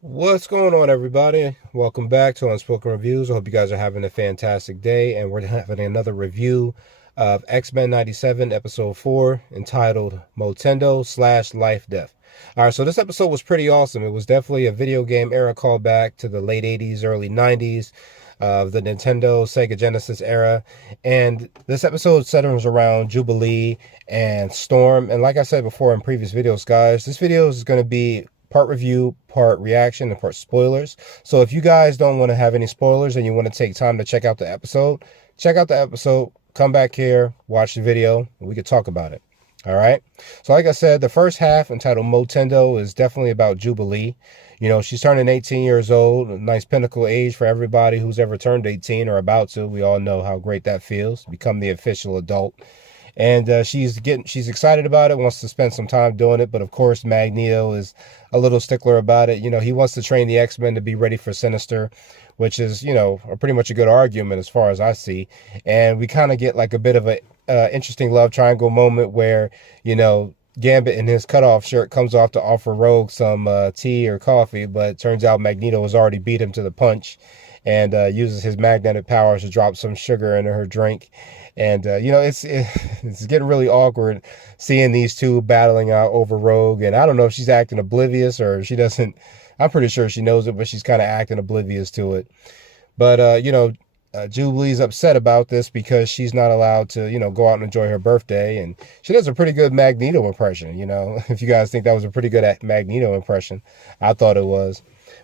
What's going on, everybody? Welcome back to Unspoken Reviews. I hope you guys are having a fantastic day, and we're having another review of X-Men 97, Episode 4, entitled Motendo / Life Death. All right, so this episode was pretty awesome. It was definitely a video game era callback to the late 80s, early 90s of the Nintendo, Sega Genesis era. And this episode centers around Jubilee and Storm. And like I said before in previous videos, guys, this video is going to be part review, part reaction, and part spoilers. So if you guys don't want to have any spoilers and you want to take time to check out the episode, come back here, watch the video, and we could talk about it. All right. So like I said, the first half, entitled Motendo, is definitely about Jubilee. You know, she's turning 18 years old, a nice pinnacle age for everybody who's ever turned 18 or about to. We all know how great that feels, become the official adult. And she's excited about it, wants to spend some time doing it. But of course, Magneto is a little stickler about it. You know, he wants to train the X-Men to be ready for Sinister, which is, you know, pretty much a good argument as far as I see. And we kind of get like a bit of a interesting love triangle moment where, you know, Gambit in his cutoff shirt comes off to offer Rogue some tea or coffee, but it turns out Magneto has already beat him to the punch and uses his magnetic powers to drop some sugar into her drink. And, you know, it's getting really awkward seeing these two battling out over Rogue. And I don't know if she's acting oblivious or she doesn't. I'm pretty sure she knows it, but she's kind of acting oblivious to it. But, you know, Jubilee's upset about this because she's not allowed to, you know, go out and enjoy her birthday. And she does a pretty good Magneto impression, you know. If you guys think that was a pretty good Magneto impression, I thought it was.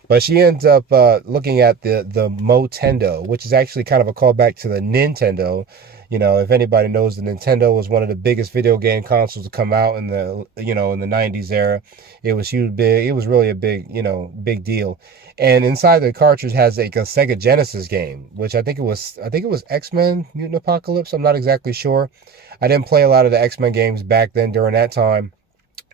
But she ends up looking at the Motendo, which is actually kind of a callback to the Nintendo. You know, if anybody knows, the Nintendo was one of the biggest video game consoles to come out in the, you know, in the 90s era. It was huge, big. It was really a big, you know, big deal. And inside the cartridge has like a Sega Genesis game, which I think it was X-Men Mutant Apocalypse. I'm not exactly sure. I didn't play a lot of the X-Men games back then during that time.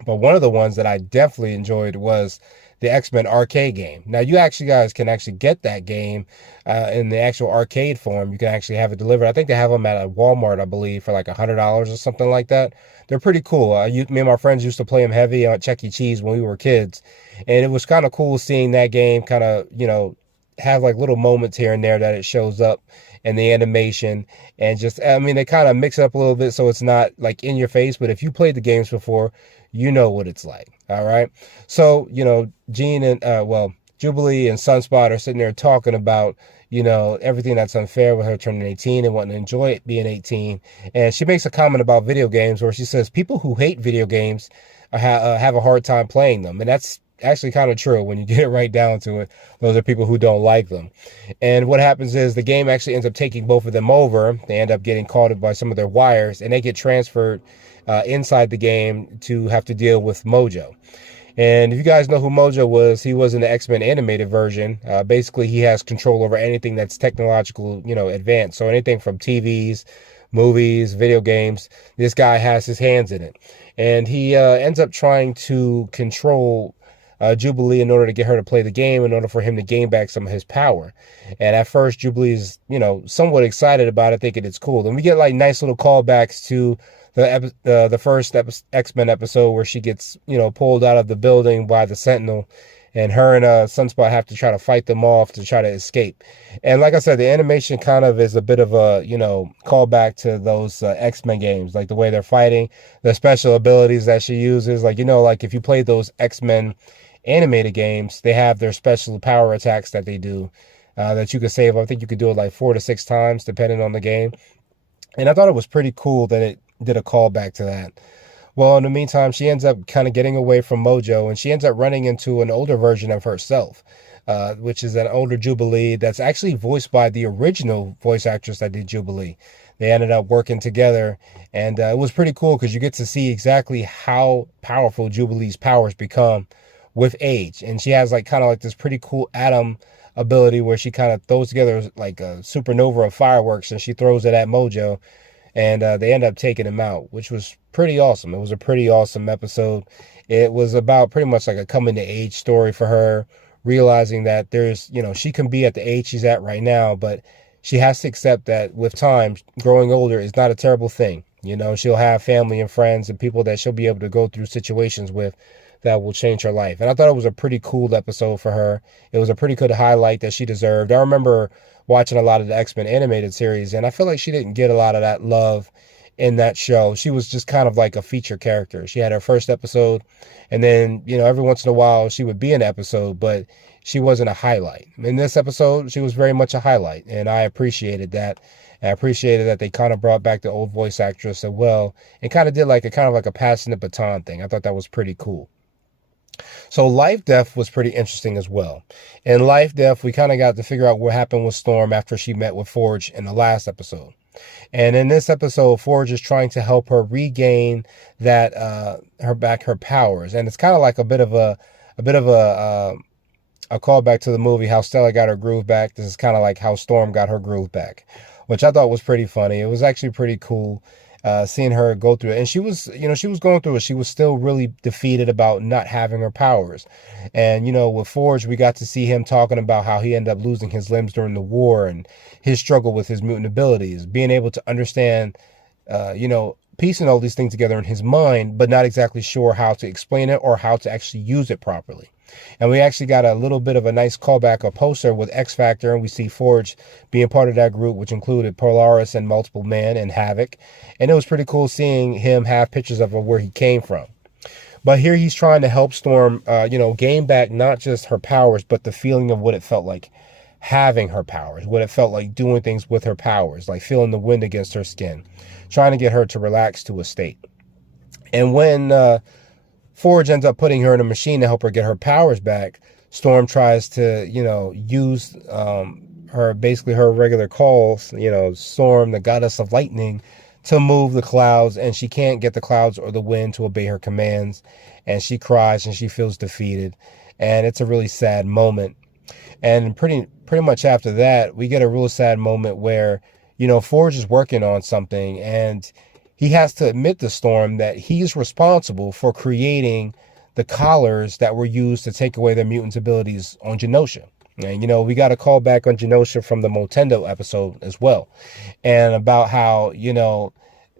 But one of the ones that I definitely enjoyed was the X-Men arcade game. Now, you actually guys can actually get that game in the actual arcade form. You can actually have it delivered. I think they have them at a Walmart, I believe, for like $100 or something like that. They're pretty cool. Me and my friends used to play them heavy at Chuck E. Cheese when we were kids. And it was kind of cool seeing that game kind of, you know, have like little moments here and there that it shows up and the animation and just, I mean, they kind of mix it up a little bit so it's not like in your face. But if you played the games before, you know what it's like. All right. So, you know, Jean and, Jubilee and Sunspot are sitting there talking about, you know, everything that's unfair with her turning 18 and wanting to enjoy it being 18. And she makes a comment about video games where she says people who hate video games have a hard time playing them. And that's actually kind of true when you get it right down to it. Those are people who don't like them. And what happens is the game actually ends up taking both of them over. They end up getting caught up by some of their wires and they get transferred inside the game to have to deal with Mojo. And if you guys know who Mojo was, he was in the X-Men animated version. Basically, he has control over anything that's technological, you know, advanced. So anything from TVs, movies, video games, this guy has his hands in it. And he ends up trying to control Jubilee in order to get her to play the game, in order for him to gain back some of his power. And at first, Jubilee's, you know, somewhat excited about it, thinking it's cool. And we get like nice little callbacks to the first X-Men episode where she gets, you know, pulled out of the building by the Sentinel, and her and Sunspot have to try to fight them off to try to escape. And like I said, the animation kind of is a bit of a, you know, callback to those X-Men games, like the way they're fighting, the special abilities that she uses. Like, you know, like if you play those X-Men animated games, they have their special power attacks that they do that you could save. I think you could do it like 4 to 6 times depending on the game. And I thought it was pretty cool that it did a callback to that. Well, in the meantime, she ends up kind of getting away from Mojo, and she ends up running into an older version of herself, which is an older Jubilee that's actually voiced by the original voice actress that did Jubilee. They ended up working together, and it was pretty cool because you get to see exactly how powerful Jubilee's powers become with age. And she has like kind of like this pretty cool atom ability where she kind of throws together like a supernova of fireworks and she throws it at Mojo, and they end up taking him out, which was pretty awesome. It was a pretty awesome episode. It was about pretty much like a coming to age story for her, realizing that there's, you know, she can be at the age she's at right now, but she has to accept that with time, growing older is not a terrible thing. You know, she'll have family and friends and people that she'll be able to go through situations with that will change her life. And I thought it was a pretty cool episode for her. It was a pretty good highlight that she deserved. I remember watching a lot of the X-Men animated series, and I feel like she didn't get a lot of that love in that show. She was just kind of like a feature character. She had her first episode, and then, every once in a while she would be in an episode, but she wasn't a highlight. In this episode, she was very much a highlight, and I appreciated that. I appreciated that they kind of brought back the old voice actress as well and kind of did like a passing the baton thing. I thought that was pretty cool. So Life Death was pretty interesting as well. In Life Death, we kind of got to figure out what happened with Storm after she met with Forge in the last episode. And in this episode, Forge is trying to help her regain that her powers. And it's kind of like a bit of a callback to the movie How Stella Got Her Groove Back. This is kind of like how Storm got her groove back, which I thought was pretty funny. It was actually pretty cool seeing her go through it. And she was going through it. She was still really defeated about not having her powers. And, with Forge, we got to see him talking about how he ended up losing his limbs during the war and his struggle with his mutant abilities, being able to understand, piecing all these things together in his mind, but not exactly sure how to explain it or how to actually use it properly. And we actually got a little bit of a nice callback, a poster with X Factor, and we see Forge being part of that group, which included Polaris and Multiple Man and Havoc. And it was pretty cool seeing him have pictures of where he came from. But here he's trying to help Storm, gain back not just her powers, but the feeling of what it felt like having her powers, what it felt like doing things with her powers, like feeling the wind against her skin, trying to get her to relax to a state. And when Forge ends up putting her in a machine to help her get her powers back, Storm tries to, use her regular calls, Storm, the goddess of lightning, to move the clouds, and she can't get the clouds or the wind to obey her commands, and she cries and she feels defeated, and it's a really sad moment. And pretty much after that, we get a real sad moment where, Forge is working on something, and he has to admit to Storm that he's responsible for creating the collars that were used to take away the mutants' abilities on Genosha. And, we got a call back on Genosha from the Motendo episode as well. And about how,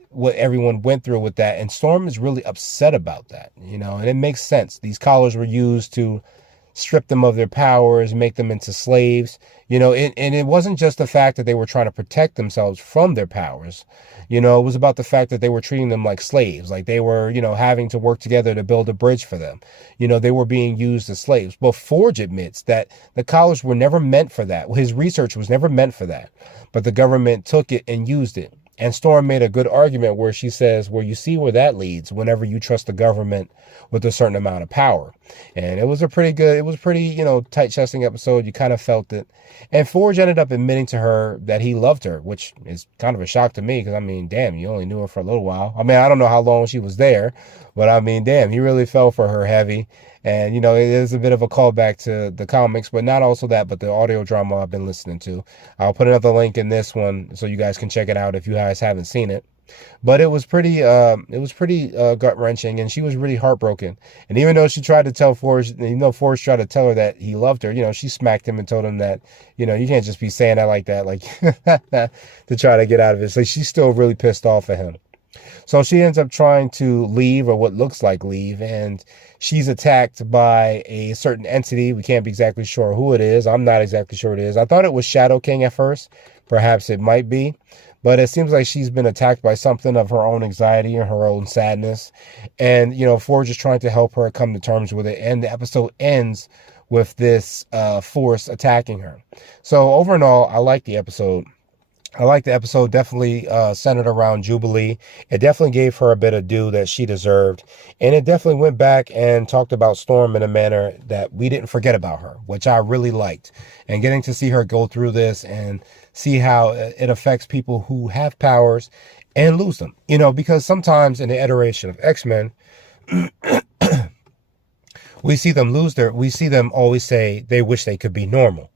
what everyone went through with that. And Storm is really upset about that, and it makes sense. These collars were used to strip them of their powers, make them into slaves, and it wasn't just the fact that they were trying to protect themselves from their powers. It was about the fact that they were treating them like slaves, like they were, having to work together to build a bridge for them. They were being used as slaves. But Forge admits that the collars were never meant for that. His research was never meant for that, but the government took it and used it. And Storm made a good argument where she says, well, you see where that leads whenever you trust the government with a certain amount of power. And it was pretty, tight-chesting episode. You kind of felt it. And Forge ended up admitting to her that he loved her, which is kind of a shock to me because, damn, you only knew her for a little while. I don't know how long she was there, but damn, he really fell for her heavy. And, it is a bit of a callback to the comics, but not also that, but the audio drama I've been listening to. I'll put another link in this one so you guys can check it out if you guys haven't seen it. But it was pretty gut-wrenching, and she was really heartbroken. And even though she tried to tell Forge, Forge tried to tell her that he loved her, she smacked him and told him that, you can't just be saying that like that, like to try to get out of it. So she's still really pissed off at him. So she ends up trying to leave, or what looks like leave, and she's attacked by a certain entity. We can't be exactly sure who it is. I'm not exactly sure it is. I thought it was Shadow King at first. Perhaps it might be. But it seems like she's been attacked by something of her own anxiety and her own sadness. And, Forge is trying to help her come to terms with it. And the episode ends with this force attacking her. So overall, I like the episode. Definitely centered around Jubilee. It definitely gave her a bit of due that she deserved. And it definitely went back and talked about Storm in a manner that we didn't forget about her, which I really liked. And getting to see her go through this and see how it affects people who have powers and lose them. Because sometimes in the iteration of X-Men, we see them always say they wish they could be normal.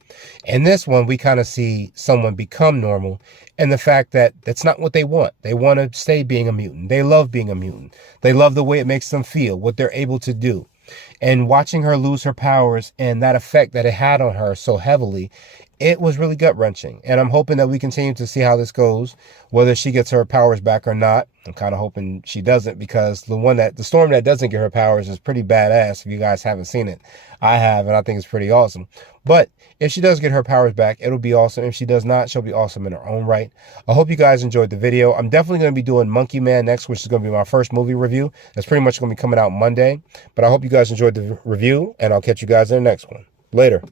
In this one, we kind of see someone become normal, and the fact that that's not what they want. They want to stay being a mutant. They love being a mutant. They love the way it makes them feel, what they're able to do. And watching her lose her powers and that effect that it had on her so heavily, it was really gut-wrenching. And I'm hoping that we continue to see how this goes, whether she gets her powers back or not. I'm kind of hoping she doesn't, because the storm that doesn't get her powers is pretty badass. If you guys haven't seen it, I have, and I think it's pretty awesome. But if she does get her powers back, it'll be awesome. If she does not, she'll be awesome in her own right. I hope you guys enjoyed the video. I'm definitely going to be doing Monkey Man next, which is going to be my first movie review. That's pretty much going to be coming out Monday. But I hope you guys enjoyed the review, and I'll catch you guys in the next one. Later.